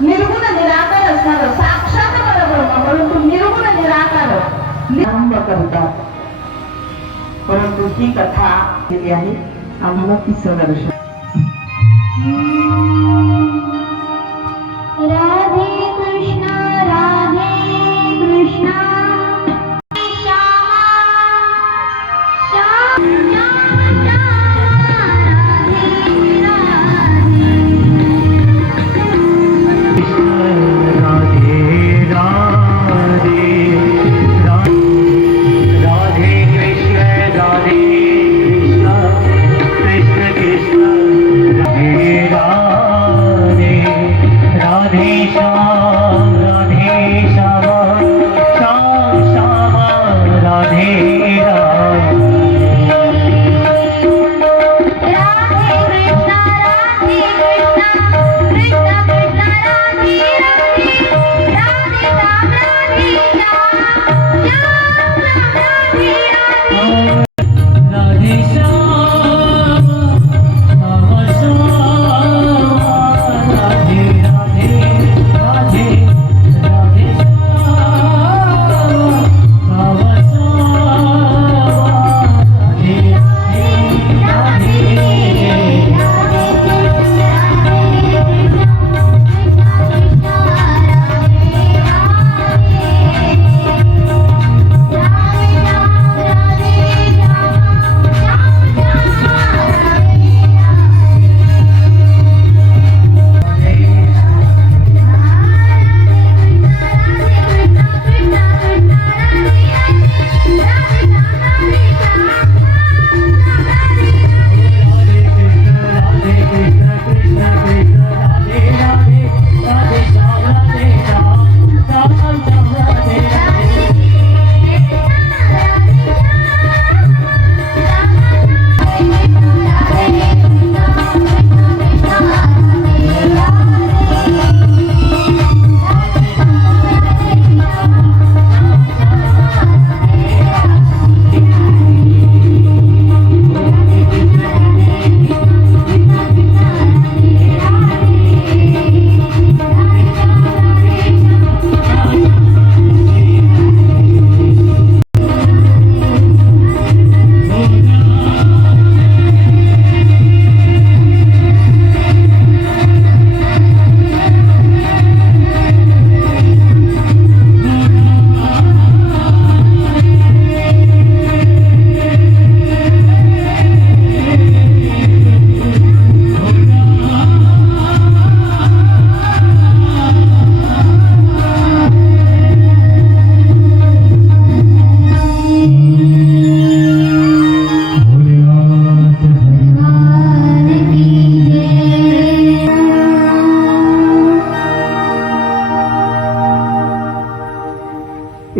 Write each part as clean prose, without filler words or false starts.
निर्गुण निराकार असणार साक्षात परब्रह्म, परंतु निर्गुण निराकार आरंभ करतात. परंतु ही कथा केली आहे आम्हाला तिचं दर्शन. राधे कृष्णा राधे कृष्णा श्यामा श्याम श्याम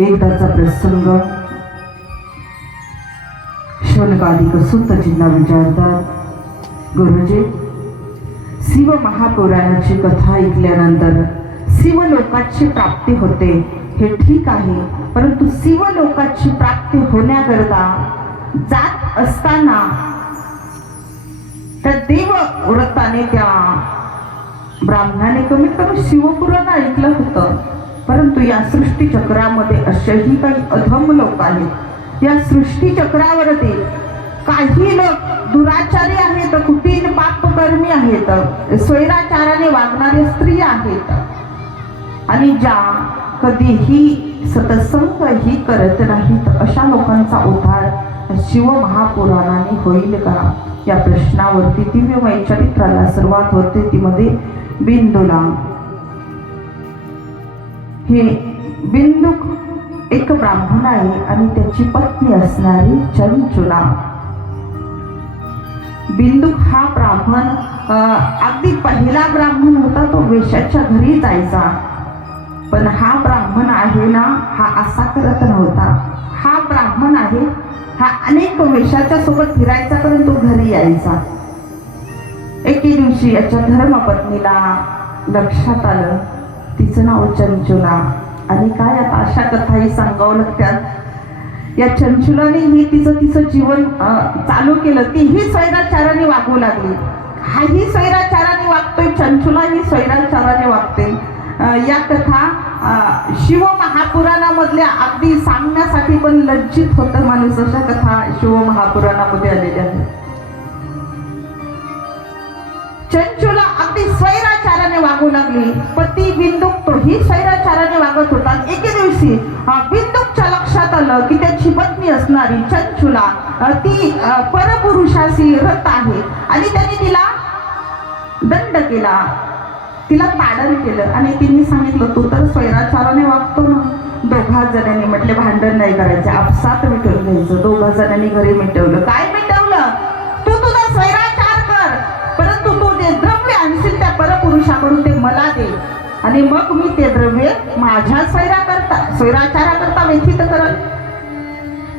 एकदाचा प्रसंग. शौनकादिक सुतजींना विचारतात, गुरुजी, शिव महापुराणाची कथा ऐकल्यानंतर शिवलोकाची प्राप्ती होते हे ठीक आहे, परंतु शिवलोकाची प्राप्ती होण्याकरता जात असताना त्या देव व्रताने त्या ब्राह्मणाने कमीत कमी शिवपुराण ऐकलं होतं. परंतु या सृष्टी चक्रामध्ये असेही काही अधम लोक आहेत. या सृष्टी चक्रावरती काही लोक दुराचारी आहेत, कुटील पापकर्मी आहेत, स्वैराचाराने वागणारे स्त्रिया आहेत आणि ज्या कधीही सत्संग ही करत नाहीत. अशा लोकांचा उद्धार शिव महापुराणाने होईल का? या प्रश्नावरती दिव्यमय चरित्राला सुरुवात होते. ती मध्ये बिंदूला, हे बिंदुक एक ब्राह्मण आहे आणि त्याची पत्नी असणारी चंचुला. बिंदुक हा ब्राह्मण अगदी पहिला ब्राह्मण होता. तो वेश्याच्या घरी जायचा, पण हा ब्राह्मण आहे ना, हा असा करत नव्हता. हा ब्राह्मण आहे, हा अनेक वेशाच्या सोबत फिरायचा, परंतु घरी यायचा. एके दिवशी याच्या धर्मपत्नीला लक्षात आलं, तिचं नाव चंचुला. आणि काय आता अशा कथाही सांगावं लागतात. या चंचुलाने ही तिचं जीवन चालू केलं. तीही स्वैराचाराने वागू लागली. हाही स्वैराचाराने वागतोय, चंचुला ही स्वैराचाराने वागते. या कथा शिव महापुराणामधल्या अगदी सांगण्यासाठी पण लज्जित होतं माणूस, अशा कथा शिव महापुराणामध्ये आलेल्या आहेत. चंचूला अगदी स्वैराचाराने वागू लागली. पती बिंदुक तोही स्वैराचाराने वागत होता. एके दिवशी बिंदुकच्या लक्षात आलं की त्याची पत्नी असणारी चंचूला ती परपुरुषाशी रत आहे आणि त्याने तिला दंड केला, तिला ताडण केलं आणि तिने सांगितलं तू तर स्वैराचाराने वागतो ना. दोघा जणांनी म्हटले भांडण नाही करायचे, आपसात मिटवून घ्यायचं. दोघा जणांनी घरी मिटवलं. काय मिटवलं? तू तुझा स्वैराचार कर, परंतु तू जे द्रव्य आणशील त्या परपुरुषाकडून ते मला दे आणि मग मी ते द्रव्य माझ्या स्वैराचाराकरता व्यथित करल.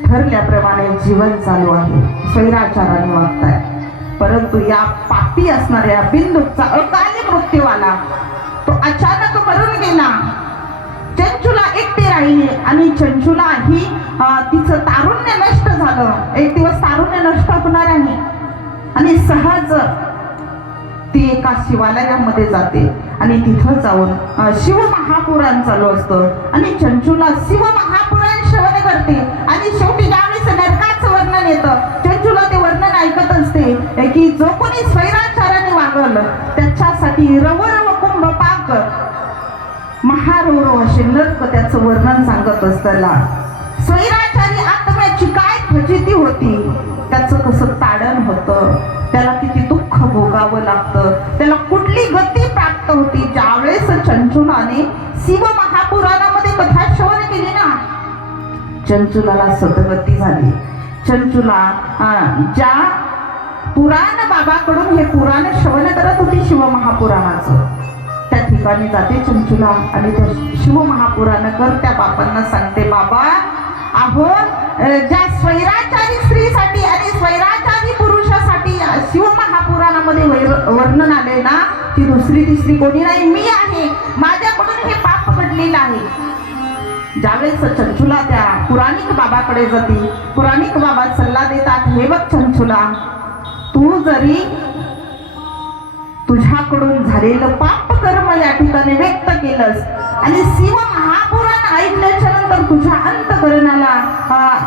ठरल्याप्रमाणे जीवन चालू आहे, स्वैराचाराने वागताय. परंतु या पापी असणाऱ्या बिंदुकचा अकाली मृत्यू आला. तो अचानक मरून गेला. चंचूला एकटी राहिली आणि चंचूला ही तिचं तारुण्य नष्ट झालं. एक दिवस तारुण्य नष्ट होणार आहे आणि सहज ती एका शिवालयामध्ये जाते आणि तिथं जाऊन शिव महापुराण चालू असतं आणि चंचूला शिव महापुराण श्रवण करते आणि शेवटी ज्यावेळेस नरकाचं वर्णन येतं, चंचूला ते वर्णन ऐकत असते की जो कोणी स्वैराचाराने वागल त्याच्यासाठी रवरव कुंभ पाक महारोरो असे नरक त्याचं वर्णन सांगत असताना स्वैराचारी आत्म्याची काय फजिती होती, त्याचं कसं ताडण होतं, त्याला किती दुःख भोगावं लागतं, त्याला कुठली गती प्राप्त होती. ज्यावेळेस चंचुलाने शिव महापुराणामध्ये कथा श्रवण केली ना, चंचुलाला सद्गती झाली. चंचुला ज्या पुराण बाबाकडून हे पुराण श्रवण करत होती शिव महापुराणाचं, त्या ठिकाणी जाते चंचुला आणि त्या शिव महापुराणकर त्या बाबांना सांगते, बाबा अहो ज्या स्वैराचारी स्त्रीसाठी आणि स्वैराचारी पुरुषासाठी शिव महापुराणामध्ये वर्णन आले ना, ती दुसरी तिसरी कोणी नाही, मी आहे. माझ्याकडून हे पाप घडलेलं आहे. ज्यावेळेस चंचुला त्या पुराणिक बाबाकडे जाते, पुराणिक बाबा सल्ला देतात, हे बघ चंचुला, तू जरी तुझ्याकडून झालेलं पाप कर्म या ठिकाणी व्यक्त केलंस आणि शिव महापुराण ऐकल्याच्या नंतर तुझ्या अंतःकरणाला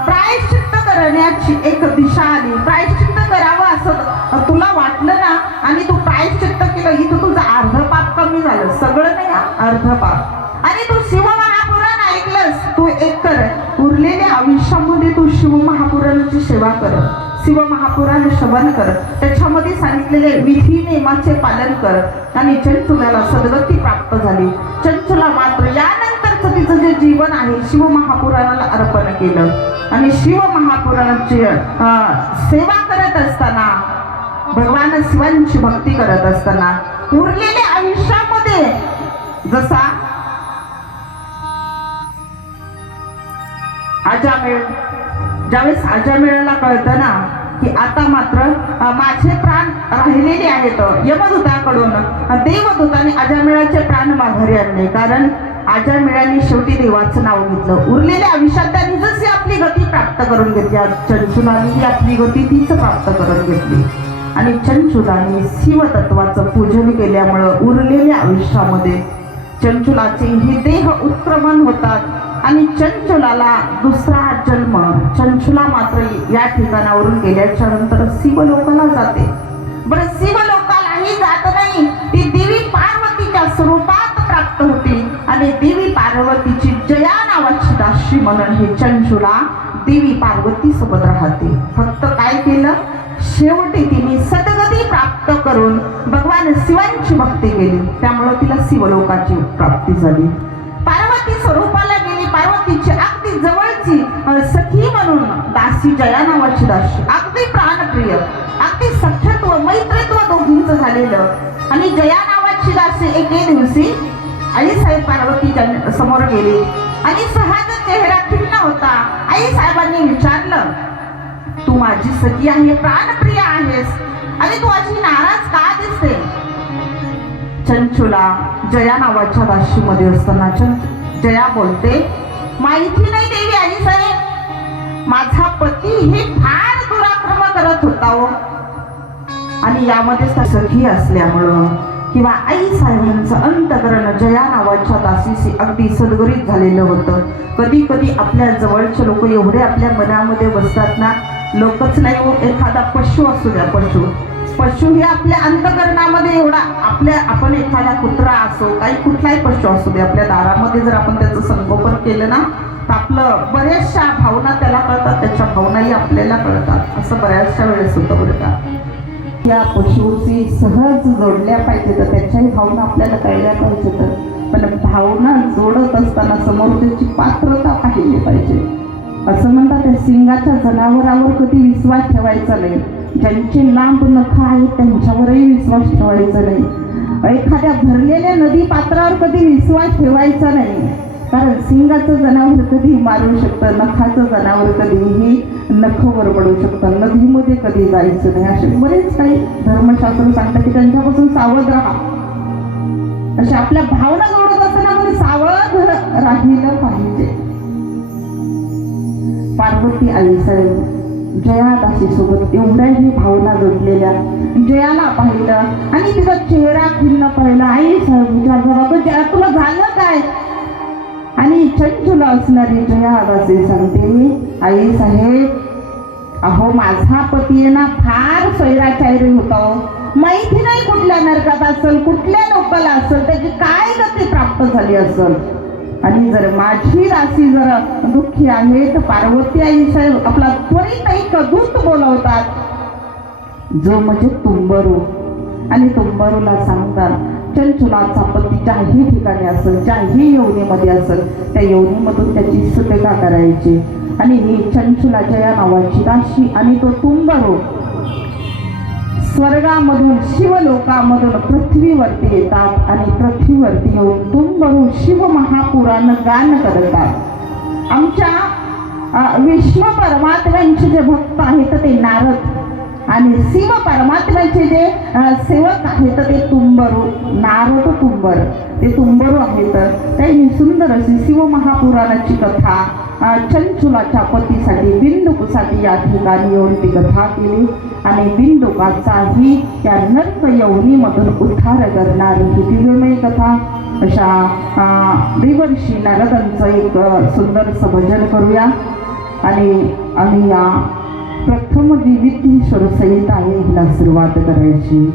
प्रायश्चित्त करण्याची एक दिशा आली. प्रायश्चित्त करावं असं तुला वाटलं ना आणि तू प्रायश्चित्त केलं, इथं तुझं अर्ध पाप कमी झालं, सगळं नाही अर्ध पाप. आणि तू शिव महापुराण ऐकलंस, तू एक कर, उरलेल्या आयुष्यामध्ये तू शिव महापुराणाची सेवा कर, शिव महापुराण श्रवण कर, त्याच्यामध्ये सांगितलेले विधी नियमाचे पालन कर. आणि चंचुलाला सद्गती प्राप्त झाली. चंचुला मात्र यानंतरचं तिचं जे जीवन आहे शिव महापुराणाला अर्पण केलं आणि शिव महापुराणाची सेवा करत असताना, भगवान शिवांची भक्ती करत असताना उरलेल्या आयुष्यामध्ये जसा अजामेळ, ज्यावेळेस अजामेळाला कळतं ना की आता मात्र माझे प्राण राहिलेले आहेत, यमदूताकडून देवदूताने अजामेळाचे प्राण माघारी आणले. कारण अजामेळाने शेवटी देवाचं नाव घेतलं. उरलेल्या आयुष्यात त्यांनी जशी आपली गती प्राप्त करून घेतली, चंचुलाने ही आपली गती तीच प्राप्त करून घेतली. आणि चंचुलाने शिवतत्वाचं पूजन केल्यामुळं उरलेल्या आयुष्यामध्ये चंचुलाचे हे देह उत्क्रमण होतात आणि चंचुलाला दुसरा जन्म. चंचुला मात्र या ठिकाणावरून गेल्याच्या नंतर शिवलोकाला जाते. बरं, शिवलोकालाही जात नाही, ती देवी पार्वतीच्या स्वरूपात प्राप्त होती आणि देवी पार्वतीची जया नावाची दासी म्हणून हे चंचुला देवी पार्वती सोबत राहते. फक्त काय केलं, शेवटी तिने सद्गती प्राप्त करून भगवान शिवांची भक्ती केली, त्यामुळे तिला शिवलोकाची प्राप्ती झाली. पार्वती स्वरूपाला गेली. पार्वतीची अगदी जवळची सखी म्हणून दासी जया नावाची दासी, अगदी प्राणप्रिय, अगदी सख्यत्व मैत्रित्व दोघींचं झालेलं. आणि जया नावाची दासी एके दिवशी आईसाहेब पार्वतीच्या समोर गेली आणि सहज चेहरा खिन्न होता. आईसाहेबांनी विचारलं, तू माझी सखी आहे, प्राणप्रिय आहेस आणि तू अशी नाराज का दिसते? चंचुला जया नावाच्या दासीमध्ये असताना जया बोलते, माहिती नाही देवी आईसाहेब, माझा पती हे फार दुराक्रम करत होता हो. आणि यामध्ये सखी असल्यामुळं किंवा आई साहेबांचं अंतकरण जया नावाच्या दासीशी अगदी सद्गरीत झालेलं होतं. कधी कधी आपल्या जवळचे लोक एवढे आपल्या मनामध्ये बसतात ना, लोकच नाही हो, एखादा पशु असू द्या, पशु हे आपल्या अंतकरणामध्ये एवढा आपण एखादा कुत्रा असो, काही कुठलाही पशु असू दे, आपल्या दारामध्ये जर आपण त्याचं संगोपन केलं ना, तर आपलं बऱ्याचशा भावना त्याला कळतात, त्याच्या भावनाही आपल्याला कळतात. असं बऱ्याचशा वेळेस होतं बरं का. या पशुशी सहज जोडल्या पाहिजे, तर त्याच्याही भावना आपल्याला कळल्या पाहिजे. तर पण भावना जोडत असताना समोर त्याची पात्रता पाहिली पाहिजे. असं म्हणतात, त्या सिंगाच्या जनावरावर कधी विश्वास ठेवायचा नाही, ज्यांचे लांब नख आहेत त्यांच्यावरही विश्वास ठेवायचा नाही, एखाद्या भरलेल्या नदी पात्रावर कधी विश्वास ठेवायचा नाही. कारण सिंगाचं जनावर कधी मारू शकतं, नखाचं जनावर कधीही नखवर पडू शकतं, नदीमध्ये कधी जायचं नाही. असे बरेच काही धर्मशास्त्र सांगतात की त्यांच्यापासून सावध राहा. असे आपल्या भावना जोडत असताना आपण सावध राहिलं पाहिजे. पार्वती आईसाहेब जयादासी सोबत एवढ्याही भावना जोडलेल्या. जयाला पाहिलं आणि तिचा चेहरा खिन्न पाहिला. आई साहेब विचार करा, जया तुला झालं काय? आणि चंचुला असणारी जयादासी सांगते, आई साहेब, अहो माझा पती आहे ना फार स्वैराचारी होता, माहिती नाही कुठल्या नरकात असेल, कुठल्या लोकाला असेल, त्याची काय गती प्राप्त झाली असेल. आणि जर माझी राशी जर दुःखी आहे तर पार्वती आई साहेब आपला त्वरित एक दूत बोलवतात, जो म्हणजे तुंबरू. आणि तुंबरूला सांगतात, चंचुलाचा पती ज्याही ठिकाणी असेल, ज्याही योनीमध्ये असेल, त्या योनीमधून त्याची सुटका करायची. आणि ही चंचुला जया नावाची दासी आणि तो तुंबरू स्वर्गामधून शिवलोकामधून पृथ्वीवरती येतात आणि पृथ्वीवरती येऊन तुंबरू शिव महापुराण गान करतात. आमच्या विष्णू परमात्म्यांचे जे भक्त आहेत ते नारद आणि शिव परमात्म्याचे जे सेवक आहेत ते तुंबरू, नारद तुंबर, ते तुंबरू आहेत. त्यांनी सुंदर अशी शिव महापुराणाची कथा चंचुलाच्या पतीसाठी बिंदुकसाठी या ठिकाणी येऊन ती कथा केली. आणि बिंदुकाचाही या नर्क यवनीमधून उद्धार करणारी ही दिव्यमय कथा. अशा देवर्षी नारदांचं एक सुंदरसं भजन करूया. आणि आम्ही या प्रथम दिवितीश्वर सहित आहे हिला सुरुवात करायची.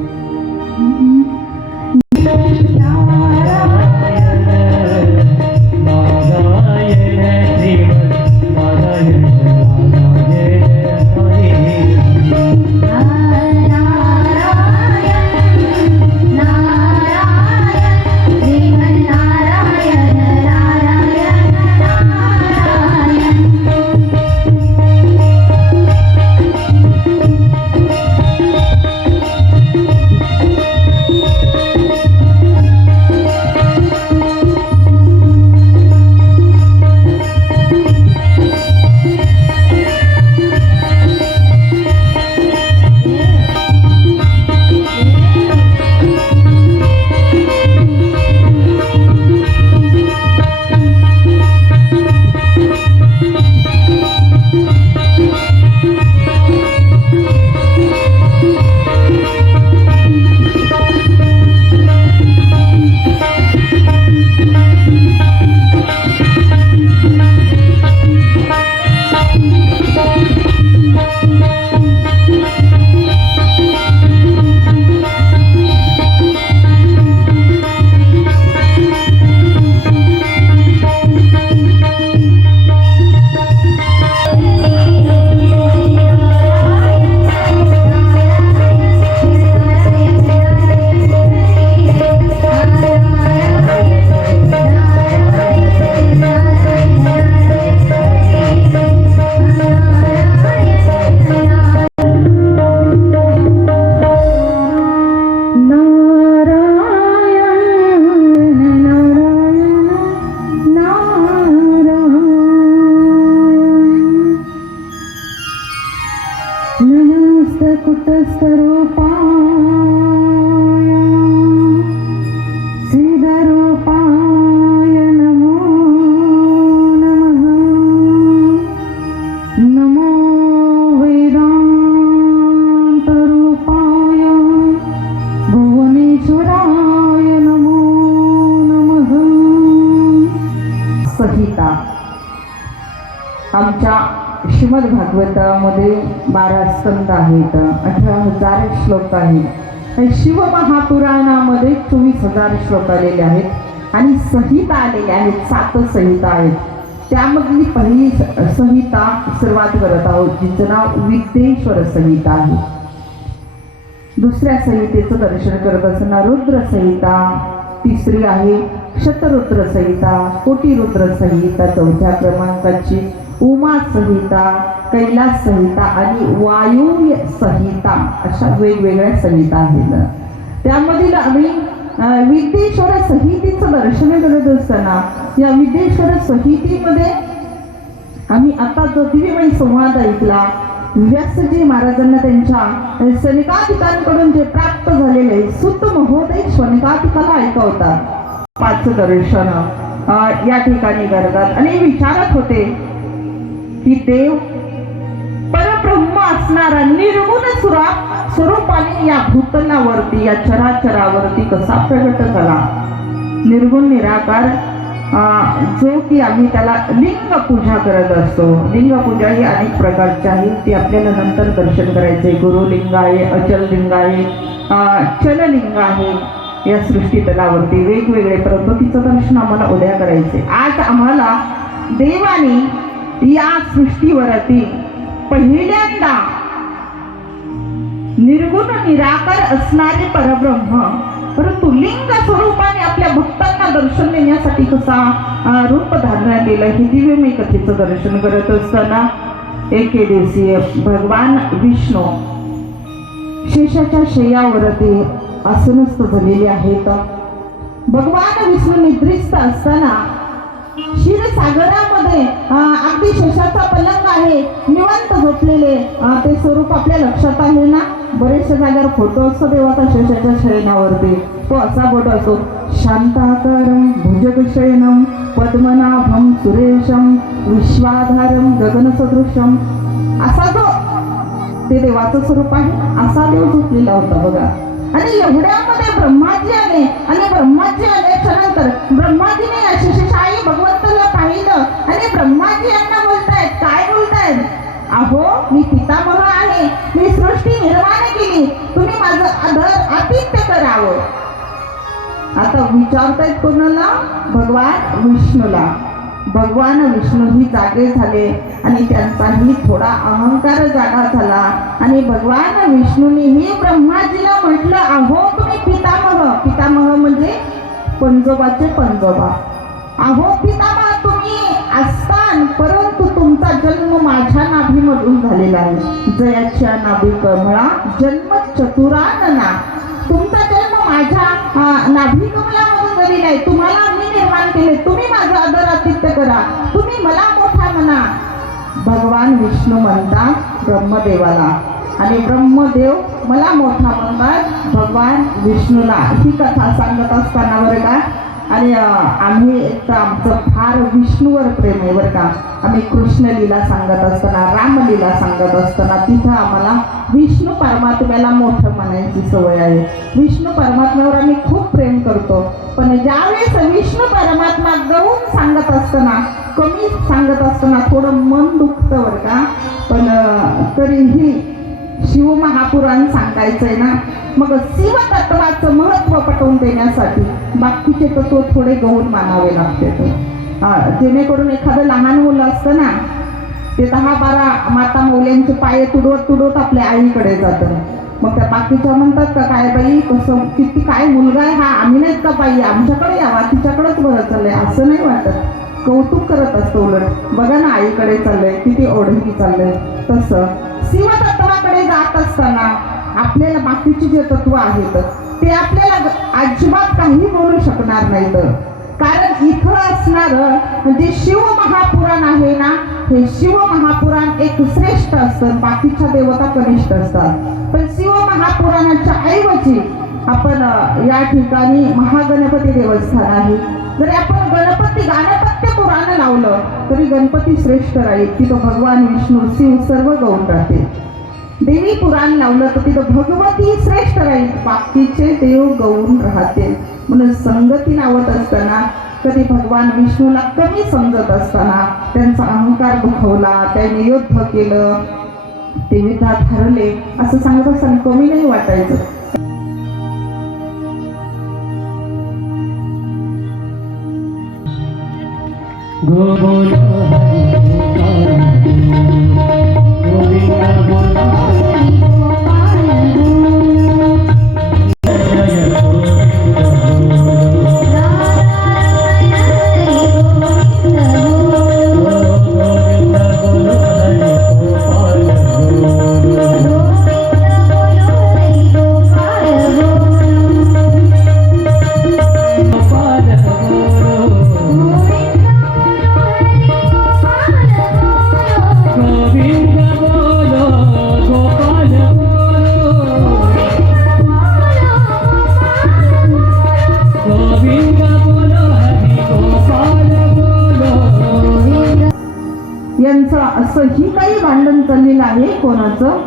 संहिता आमच्या श्रीमद भागवतामध्ये 12 स्कंद आहेत, 18,000 श्लोक आहेत. शिवमहापुराणामध्ये 24,000 श्लोक आलेले आहेत आणि संहिता आलेल्या आहेत. 7 संहिता आहेत. त्यामधली पहिली संहिता सुरुवात करत आहोत, जिचं नाव विद्येश्वर संहिता आहे. दुसऱ्या संहितेचं दर्शन करत असताना रुद्र संहिता, तिसरी आहे शतरुद्र संहिता, कोटिरुद्र संहिता, चौथ्या क्रमांकाची उमा संहिता, कैलास संहिता आणि वायू संहिता, अशा वेगवेगळ्या संहिता आहेत. त्यामधील आम्ही विद्येश्वर संहितेचं दर्शन करत असताना या विद्येश्वर संहितेमध्ये आम्ही आता जो दिव्यमय संवाद ऐकला, व्यासजी महाराजांना त्यांच्या सनिकाधिकांकडून जे प्राप्त झालेले सुत महोदय सनिकाधिकाला ऐकवतात. 5 दर्शन या ठिकाणी करतात आणि विचारत होते की देव परब्रह्म असणारा निर्गुण स्वरूपाने या भूतलावरती, या चराचरावरती कसा प्रगट झाला. निर्गुण निराकार जो की आम्ही त्याला लिंग पूजा करत असतो. लिंग पूजा ही अनेक प्रकारची आहे, ती आपल्याला नंतर दर्शन करायचे. गुरुलिंग आहे, अचल लिंग आहे, चललिंग आहे. या सृष्टी तलावरती वेगवेगळे, परंतु तिचं दर्शन आम्हाला उद्या करायचे. आज आम्हाला देवाने या सृष्टीवरती पहिल्यांदा निर्गुण निराकार असणारे परब्रह्म, परंतु लिंग स्वरूपाने आपल्या भक्तांना दर्शन देण्यासाठी कसा रूप धारण केलं, हे दिव्यमय कथेचं दर्शन करत असताना एके दिवशी भगवान विष्णू शेषाच्या शय्यावरती आसनस्थ झालेले आहेत. भगवान विष्णू निद्रिस्त असताना क्षीरसागरामध्ये अगदी शेषाचा पलंग आहे, निवांत झोपलेले ते स्वरूप आपल्या लक्षात आहे ना. बरेचशा जागेवर फोटो असतो देवाचा शेषाच्या शयनावरती. तो असा फोटो असतो, शांताकारं भुजगशयनं पद्मनाभं सुरेशं विश्वाधारं गगनसदृशं, असा जो ते देवाचं स्वरूप आहे, असा देव झोपलेला होता बघा. आणि एवढ्यामध्ये ब्रह्माजी आले आणि ब्रह्माजी आल्याच्या नंतर ब्रह्माजीने शेषशायी भगवंताला पाहिलं आणि ब्रह्माजी यांना बोलतायत, काय बोलतायत, अहो मी पितामह आहे, मी सृष्टी निर्माण केली, तुम्ही माझं आदर आतिथ्य करावं. आता विचारतायत कोणाला? भगवान विष्णूला. भगवान विष्णूही जागे झाले आणि त्यांचाही थोडा अहंकार जागा झाला आणि भगवान विष्णूंनीही ब्रह्माजीला म्हटलं, अहो तुम्ही पितामह, पितामह म्हणजे पंजोबाचे पंजोबा, अहो पितामह तुम्ही असतान, परंतु तुमचा जन्म माझ्या नाभीमधून झालेला आहे. जयाच्या नाभी कमळा जन्म चतुरानना, तुमचा जन्म माझ्या नाभी कमलामधून झालेला आहे. तुम्हाला मी निर्माण केले, तुम्ही माझं आदर आतिथ्य करा, तुम्ही मला मोठा म्हणा. भगवान विष्णू म्हणतात ब्रह्मदेवाला आणि ब्रह्मदेव मला मोठा म्हणतात भगवान विष्णूला. ही कथा सांगत असताना बरं का, आणि आम्ही एक तर आमचं फार विष्णूवर प्रेम आहे बरं का. आम्ही कृष्ण लीला सांगत असताना, रामलीला सांगत असताना तिथं आम्हाला विष्णू परमात्म्याला मोठं म्हणायची सवय आहे. विष्णू परमात्म्यावर आम्ही खूप प्रेम करतो, पण ज्यावेळेस विष्णू परमात्मा गौण सांगत असताना, कमी सांगत असताना थोडं मन दुखतं बरं का. पण तरीही शिवमहापुराण सांगायचंय ना, मग शिवतत्वाचं महत्त्व पटवून देण्यासाठी बाकीचे तत्व थोडे गौण मानावे लागते. जेणेकरून एखादं लहान मुलं असतं ना, ते 10-12 माता मौल्यांचे पाय तुडवत आपल्या आईकडे जातं. मग त्या बाकीच्या म्हणतात का, काय बाई कसं किती काय मुलगा आहे हा, आम्ही नाहीत का बाई, आमच्याकडे यावा, तिच्याकडेच बरं चाललंय, असं नाही वाटत. कौतुक करत असतो उलट, बघा ना आईकडे चाललंय, किती ओढकी चाललंय. तसं शिवतत्वाकडे जात असताना आपल्याला बाकीचे जे तत्व आहेत ते आपल्याला अजिबात काही बोलू शकणार नाहीत. कारण इथं असणारं जे शिवमहापुराण आहे ना, हे शिवमहापुराण एक श्रेष्ठ असतं, बाकीच्या देवता कनिष्ठ असतात. पण शिवमहापुराणाच्या ऐवजी आपण या ठिकाणी महागणपती देवस्थान आहे, जरी आपण गणपती पुराण लावलं तरी गणपती श्रेष्ठ राहील. तिथं भगवान विष्णू शिव सर्व गौण राहते. देवी पुराण लावलं तर तिथं भगवती श्रेष्ठ राहील, बाकीचे देव गौण राहते. म्हणून संगती लावत असताना कधी भगवान विष्णूला कमी समजत असताना त्यांचा अहंकार दुखवला, त्याने युद्ध केलं, ते युद्धात हरले असं सांगत असताना कमी नाही वाटायचं. गोविंद यांचं असंही काही भांडण चाललेलं आहे. कोणाचं?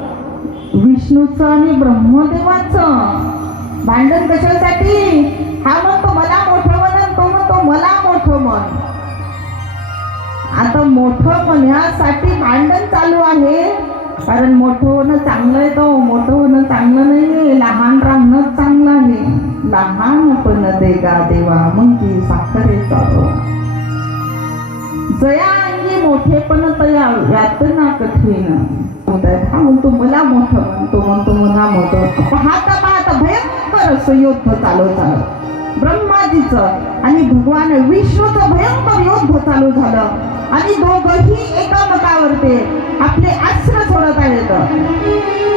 विष्णूचं आणि ब्रह्मदेवाचं भांडण. कशासाठी? हा म्हणतो मला मोठं मन आणि तो म्हणतो मला मोठं मन. आता मोठं म्हणण्यासाठी भांडण चालू आहे. कारण मोठं होणं चांगलं आहे, तो मोठं होणं चांगलं नाहीये, लहान राहणं चांगलं आहे. लहानपण देगा देवा मग ती साखरेचा जया अंगी मोठेपण तया यातना कठीण. हा म्हणतो मला मोठं म्हणतो, म्हणतो मला मोठं. पाहता पाहता भयंकर असं युद्ध चालू झालं. ब्रह्माजीचं आणि भगवान विष्णूचं भयंकर युद्ध चालू झालं आणि दोघंही एकामेकावरती आपले अस्त्र सोडत आहेत.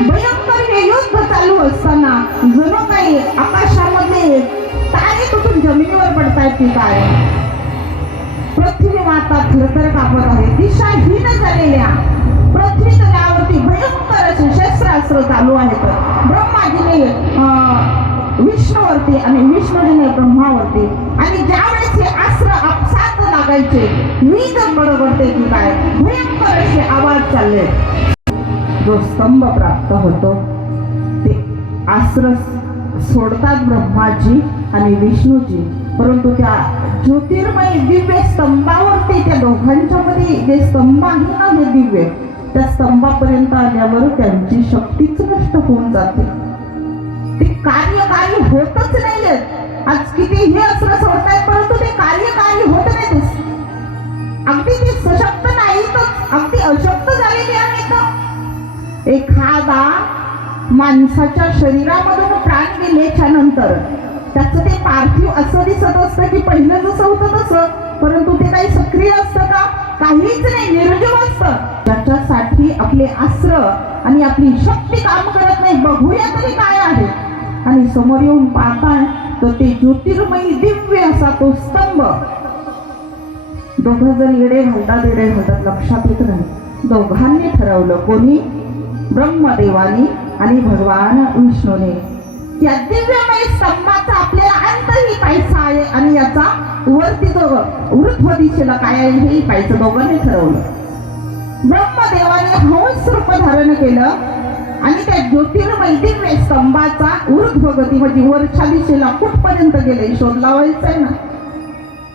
भयंकर हे युद्ध चालू असताना जणू काही आकाशामध्ये तारे तुटून जमिनीवर पडतायत की काय. पृथ्वी माता थरथर कापत आहे. दिशाहीन झालेल्या पृथ्वी तलावरती भयंकर असे शस्त्रास्त्र चालू आहेत. ब्रह्माजीने विष्णूवरती आणि विष्णूजीने ब्रह्मावरती. आणि ज्यावेळेस हे अस्त्र आपसात लागायचे, वीज बडबडते की काय, भयंकर असे आवाज चालले. जो स्तंभ प्राप्त होतो ते अस्त्र सोडतात ब्रह्माजी आणि विष्णूजी. परंतु त्या ज्योतिर्मय दिव्य स्तंभावरती त्या दोघांच्या मध्ये जे स्तंभ आहे ना हे दिव्य, त्या स्तंभापर्यंत आल्यावर त्यांची शक्तीच नष्ट होऊन जाते. ते कार्यकारी होतच नाहीये. आज किती हे अस्त्र सोडतायत परंतु ते कार्यकारी होत नाही. अगदी ते सशक्त नाहीतच, अगदी अशक्त झालेले आहेत. एखादा माणसाच्या शरीरामधून प्राण गेल्याच्या नंतर त्याचं ते पार्थिव असं दिसत असतं की पहिलं जसं होतं तसं, परंतु ते काही सक्रिय असतं का? काहीच नाही, निर्जीव असतं. त्याच्यासाठी आपले अस्त्र आणि आपली शक्ती काम करत नाही. बघूया तरी काय आहे. आणि समोर येऊन पाहताय तर ते ज्योतिर्मयी दिव्य असा तो स्तंभ. दोघं जण येडे घालतात लक्षात येत नाही. दोघांनी ठरवलं, कोणी? ब्रह्मदेवानी आणि भगवान विष्णूने. या दिव्यमय स्तंभाचा आपल्याला अंतही पाहायचा आहे आणि याचा वरती जो ऊर्ध्व दिशेला काय आहे हेही पाहायचं. दोघांनी ठरवलं. ब्रह्मदेवाने हंस रूप धारण केलं आणि त्या ज्योतिर्मय दिव्य स्तंभाचा ऊर्ध्व गती म्हणजे वरच्या दिशेला कुठपर्यंत गेले शोध लावायचा आहे ना.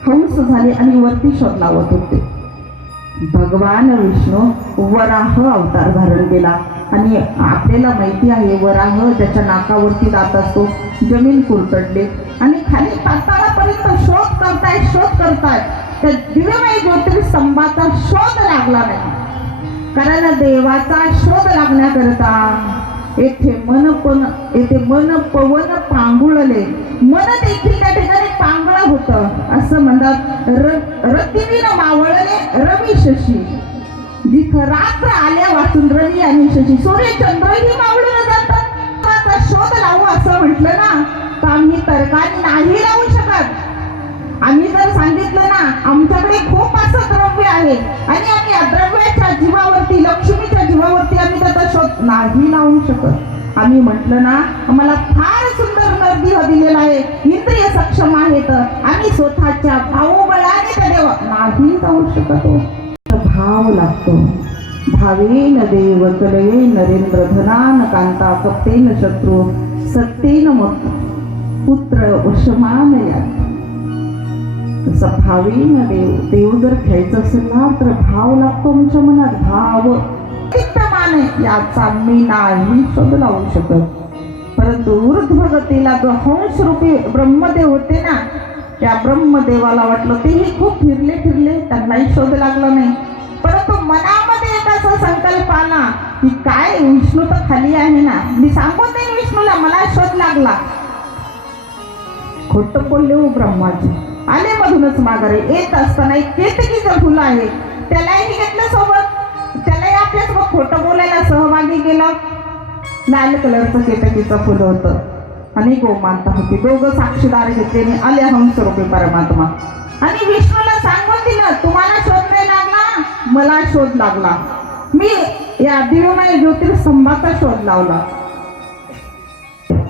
हंस झाले आणि वरती शोध लावत होते. भगवान विष्णू वराह अवतार धारण केला. आणि आपल्याला माहिती आहे वराह ज्याच्या नाकावरती दात असतो, जमीन कुरतडले आणि खाली पाताळापर्यंत शोध करतायत. त्या दिव्यमय ज्योतिर्स्तंभाचा शोध लागला नाही. कारण देवाचा शोध लागण्याकरता येथे मन पवन पांगुळले. मन देखील त्या ठिकाणी पांगळ होतं. असं म्हणतात, रतिवीन मावळले रवी शशी. जिथं रात्र आल्या वाचून रवी आणि शशी सूर्यचंद्रही मावळून जातात. आता शोध लावू असं म्हटलं ना तर आम्ही तर्काने नाही लावू शकत. आम्ही जर सांगितलं ना आमच्याकडे खूप असं द्रव्य आहे आणि आम्ही या द्रव्याच्या जीवावरती, लक्ष्मीच्या जीवावरती आम्ही त्याचा शोध नाही लावू शकत. आम्ही म्हटलं ना आम्हाला फार सुंदर नरदेह दिलेला आहे, इंद्रिय सक्षम आहेत, आम्ही स्वतःच्या भावबळाने त्या देवा नाही जाऊ शकत. भाव लागतो. भावेन देव कलये नरेंद्र धनान कांता कप्तेन शत्रू सत्तेन मत पुत्र वशमान या. तसं भावी न देव जर घ्यायचं असेल ना तर भाव लागतो आमच्या मनात. भाव प्रमाणे याचा मी नाही शोध लावू शकत. परंतु ऊर्ध्वगतीला जो हंस रूपी ब्रह्मदेव होते ना, त्या ब्रह्मदेवाला वाटलं, तेही खूप फिरले त्यांनाही शोध लागला नाही. परंतु मनामध्ये एक असा संकल्प आला की काय विष्णू तर खाली आहे ना, मी सांगत नाही विष्णूला मला शोध लागला. खोटं बोलले हो ब्रह्माजी. आले मधूनच माघारी. येत असताना एक केतकीचं फुलं आहे, त्यालाही घेतलं सोबत. त्यालाही आपल्यासोबत खोटं बोलायला सहभागी केलं. लाल कलरचं केतकीचं फुलं होतं आणि गोमाता होती. दोघं साक्षीदार घेतले आणि आले हंसरूपी परमात्मा. आणि विष्णूला सांगून दिलं, तुम्हाला शोध नाही लागला, मला शोध लागला. मी या दिव्यमय ज्योतिर्स्तंभाचा शोध लावला.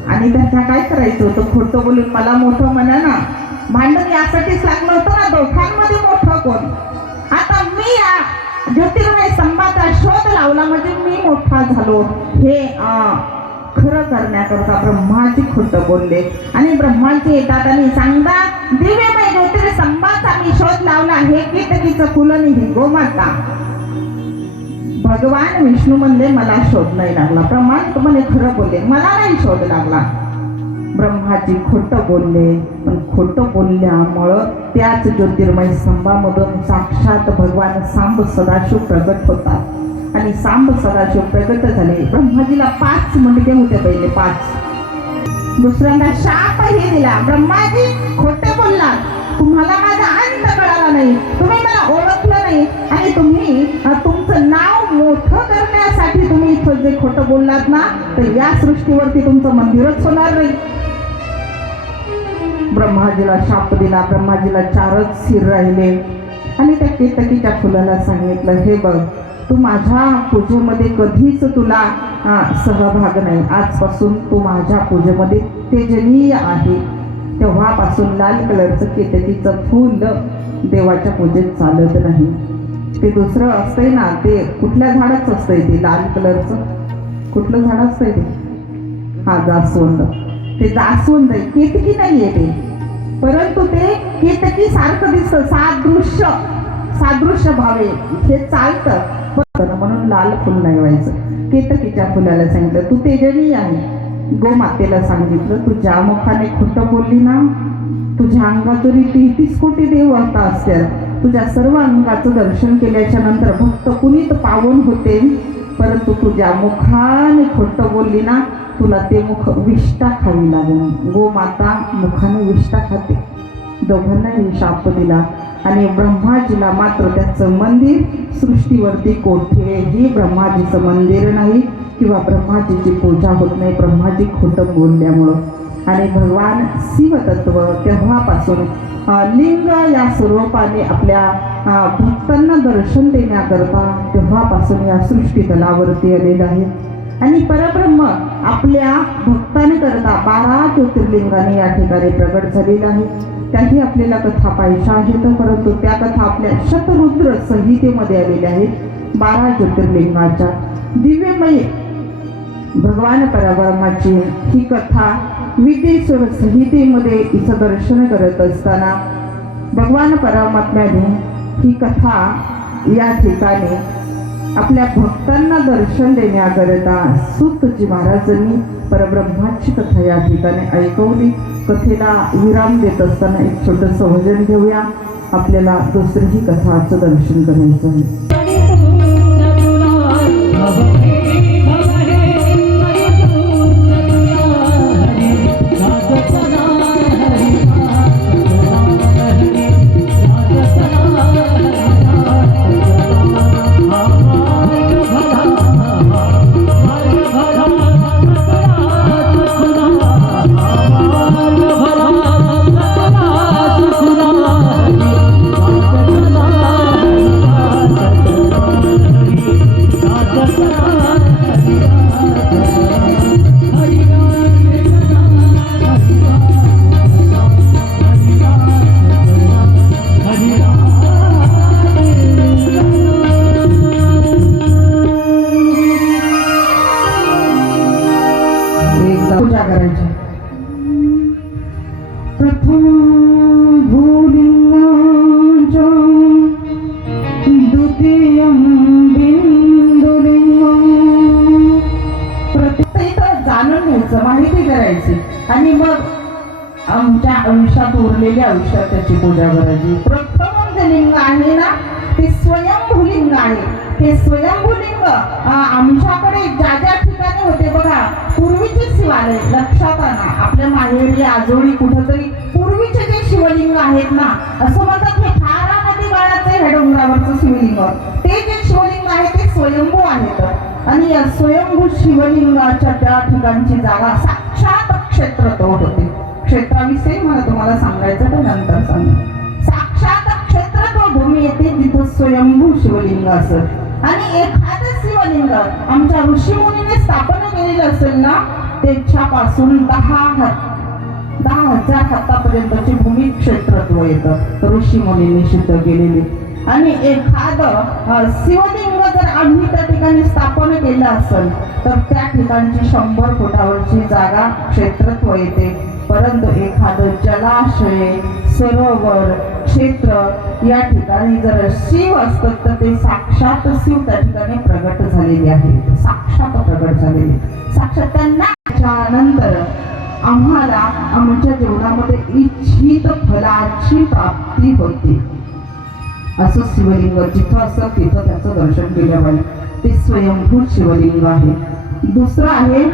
आणि त्यांना काय करायचं होतं, खोटं बोलून मला मोठं म्हणा ना. भांडण यासाठीच लागलं होतं ना, दोघांमध्ये मोठं कोण. आता मी या ज्योतिर्मय स्तंभाचा शोध लावला म्हणजे मी मोठा झालो, हे खरं करण्याकरता ब्रह्माजी खोटं बोलले. आणि ब्रह्माजी येतात आणि सांगतात, दिव्यमय ज्योतिर्स्तंभाचा मी शोध लावला, हे केतकीचं फुलं आणि ही गोमाता. भगवान विष्णू म्हणले मला शोध नाही लागला. ब्रह्मा म्हणे खरं बोलले, मला नाही शोध लागला. ब्रह्माजी खोटं बोलले, पण खोटं बोलल्यामुळं त्याच ज्योतिर्मय स्तंभामधून साक्षात भगवान सांब सदाशिव प्रगट होतात. आणि सांब सदाशिव प्रगट झाले. ब्रह्माजीला 5 मुंडके होते, पहिले 5. दुसऱ्यांदा शापही दिला, ब्रह्माजी खोटे बोललात, तुम्हाला माझा अंत कळाला नाही, तुम्ही मला ओळखलं नाही, आणि तुम्ही तुमचं नाव मोठं करण्यासाठी तुम्ही इथं जे खोटं बोललात ना, तर या सृष्टीवरती तुमचं मंदिरच होणार नाही. ब्रह्माजीला शाप दिला. ब्रह्माजीला 4च सिर राहिले. आणि त्या केतकीच्या फुलाला सांगितलं, हे बघ, तू माझ्या पूजेमध्ये कधीच तुला सहभाग नाही. आजपासून तू माझ्या पूजेमध्ये तेजनीय आहे. तेव्हापासून लाल कलरचं केतकीचं फूल देवाच्या पूजेत चालत नाही. ते दुसरं असतंय ना, ते कुठल्या झाडाचं असतंय, ते लाल कलरचं कुठलं झाड असतंय ते, हा जास्वंद. ते जास्वंद आहे, केतकी नाही आहे ते. परंतु ते केतकी सारखं दिसतं, सादृश्य भावे हे चालतं. म्हणून लाल फुल नाही व्हायचं. केतकीच्या फुलाला सांगितलं, तू तेजनी आहे. गोमातेला सांगितलं, तू ज्या मुखाने खोटं बोलली ना, तुझ्या अंगात जरी 33 कोटी देवता असतात, तुझ्या सर्व अंगाचं दर्शन केल्याच्या नंतर भक्त पुनीत पावन होते. परंतु तू ज्या मुखाने खोटं बोलली ना, तुला ते मुख विष्ठा खावी लागेल. गोमाता मुखाने विष्ठा खाते. दोघांनाही शाप दिला. आणि ब्रह्माजीला मात्र त्याचं मंदिर सृष्टीवरती कोठेही ब्रह्माजीचं मंदिर नाही, किंवा ब्रह्माजीची पूजा होत नाही, ब्रह्माजी खोटं बोलल्यामुळं. आणि भगवान शिवतत्व तेव्हापासून लिंग या स्वरूपाने आपल्या भक्तांना दर्शन देण्याकरता तेव्हापासून या सृष्टी तलावरती आलेलं आहे. आणि परब्रह्म आपल्या भक्तांकरता 12 ज्योतिर्लिंगाने या ठिकाणी प्रगट झालेला आहे. त्याही आपल्याला कथा पाहिजे आहेत, परंतु त्या कथा आपल्या शतरुद्र संहितेमध्ये आलेल्या आहेत. 12 ज्योतिर्लिंगाच्या दिव्यमय भगवान परब्रह्माची ही कथा विदेश्वर संहितेमध्ये हिचं दर्शन करत असताना भगवान परमात्म्याने ही कथा या ठिकाणी आपल्या भक्तांना दर्शन देण्याकरता सूतजी महाराजांनी परब्रह्माची कथा या ठिकाणी ऐकवली. कथेला विराम देत असताना एक छोटंसं भजन घेऊया. आपल्याला दुसरीही कथाचं दर्शन करायचं आहे. आयुष्यात उरलेल्या आयुष्यात त्याची पूजा करायची. प्रथम जे लिंग आहे ना ते स्वयंभू लिंग आहे. हे स्वयंभू लिंग आमच्याकडे ज्या ज्या ठिकाणी होते बघा, पूर्वीचे शिवालय लक्षात आणा. आपल्या माहेरी आजोळी कुठंतरी पूर्वीचे जे शिवलिंग आहेत ना, असं म्हणतात हे फारा नदी काळाचे हे डोंगरावरचं शिवलिंग, ते जे शिवलिंग आहे ते स्वयंभू आहेत. आणि या स्वयंभू शिवलिंगाच्या त्या ठिकाणची जागा साक्षात क्षेत्र तो होते. क्षेत्राविषयी मला तुम्हाला सांगायचं तर नंतर सांगू. साक्षात क्षेत्र तो भूमी येते जिथं स्वयंभू शिवलिंग असत. आणि एखादं शिवलिंग आमच्या ऋषीमुनीने स्थापन केलेलं असेल ना, त्याच्यापासून 10,000 हातापर्यंतची भूमी क्षेत्रत्व येतं ऋषीमुनींनी सिद्ध केलेली. आणि एखादं शिवलिंग जर आम्ही त्या ठिकाणी स्थापन केलं असेल तर त्या ठिकाणची 100 फुटावरची जागा क्षेत्रत्व येते. परंतु एखादं जलाशय, सरोवर, क्षेत्र या ठिकाणी जर शिव असतं तर ते साक्षात शिव त्या ठिकाणी प्रगट झालेले आहेत. साक्षात प्रगट झालेले, साक्षात त्यांना. त्यानंतर आम्हाला आमच्या जीवनामध्ये इच्छित फलाची प्राप्ती होते. असं शिवलिंग जिथं असं तिथं त्याचं दर्शन केलं पाहिजे. ते स्वयंभू शिवलिंग आहे. दुसरं आहे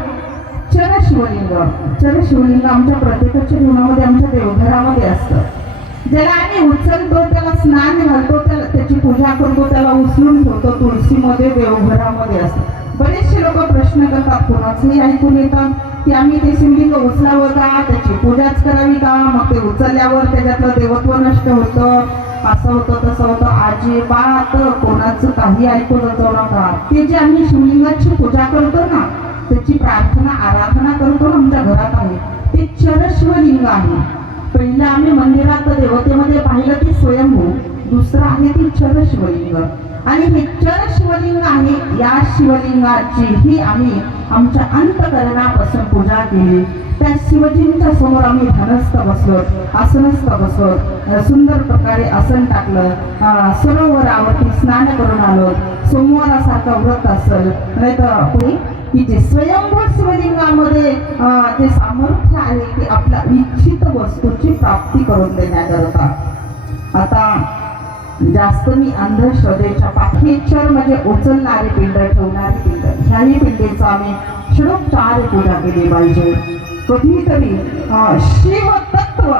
चर शिवलिंग. चर शिवलिंग आमच्या प्रत्येकाच्या जीवनामध्ये आमच्या देवघरामध्ये असतं. ज्याला आम्ही उचलतो, त्याला स्नान घालतो, त्याची पूजा करतो, त्याला उचलून ठेवतो तुळशीमध्ये, देवघरामध्ये असतं. बरेचसे लोक प्रश्न करतात, कोणाचंही ऐकून येतात की आम्ही ते शिवलिंग उचलावं का, त्याची पूजाच करावी का, मग ते उचलल्यावर त्याच्यातलं देवत्व नष्ट होतं, असं होतं तसं होतं. अजिबात कोणाचं काही ऐकून जाऊ नका. ते जे आम्ही शिवलिंगाची पूजा करतो ना, त्याची प्रार्थना आराधना करतो ना आमच्या घरात आहे, ते चर शिवलिंग आहे. पहिलं आम्ही मंदिरात देवतेमध्ये पाहिलं ते स्वयंभू, दुसरं आहे ते चर शिवलिंग. आणि हे चर शिवलिंग आहे. या शिवलिंगाची ही आम्ही आमच्या अंतकरणापासून पूजा केली. त्या शिवजींच्या समोर आम्ही धनस्थ बसलो, आसनस्थ बसलो, सुंदर प्रकारे आसन टाकलं, सरोवरावरती स्नान करून आलो. सोमवारासारखं व्रत असेल नाही तर की जे स्वयंभू शिवलिंगामध्ये जे सामर्थ्य आहे की आपल्या इच्छित वस्तूची प्राप्ती करून देण्याकरता. आता जास्त मी अंधश्रद्धेच्या पाठीचर म्हणजे उचलणारे पिंड, ठेवणारे पिंड, ह्याही पिंडीचं आम्ही षडोपचार पूजा केली पाहिजे. कधीतरी शिव तत्व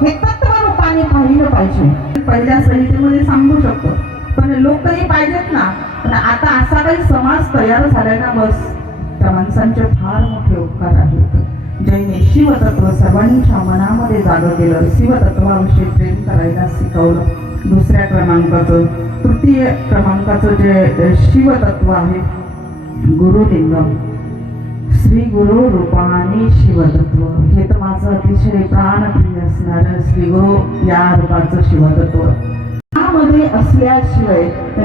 हे तत्व रूपाने पाहिलं पाहिजे. पहिल्या संहितेमध्ये सांगू शकतो, पण लोकही पाहिजेत ना. पण आता असा काही समाज तयार झालाय ना, बस त्या माणसांचे फार मोठे उपकार आहेत. ज्यांनी शिवतत्व सर्वांच्या मनामध्ये जागं केलं, शिवतत्वाविषयी प्रेम करायला शिकवलं. दुसऱ्या क्रमांकाचं, तृतीय क्रमांकाचं जे शिवतत्व आहे गुरुलिंग, श्री गुरु रूपाने शिवतत्व, हे तर माझं अतिशय प्राणप्रिय असणारं श्री गुरु या रूपाचं शिवतत्व. यामध्ये असल्याशिवाय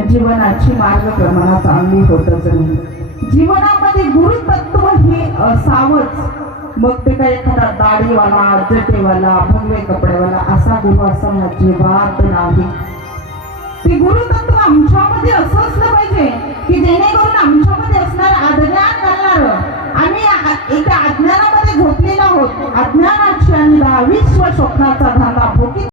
जीवनाची मार्गक्रमणा चांगली होतच नाही. जीवनामध्ये गुरुतत्व हे असावंच. मग ते काही एखादा दाढीवाला, जटेवाला, भगवे कपडेवाला असा गुरु असं अजिबात नाही. ते गुरुतत्व आमच्यामध्ये असं असलं पाहिजे की जेणेकरून आमच्यामध्ये असणार अज्ञान घालणार. आम्ही एका अज्ञानामध्ये झोपलेलो आहोत. अज्ञानाची अंधा विश्व स्वप्नाचा धागा भोगी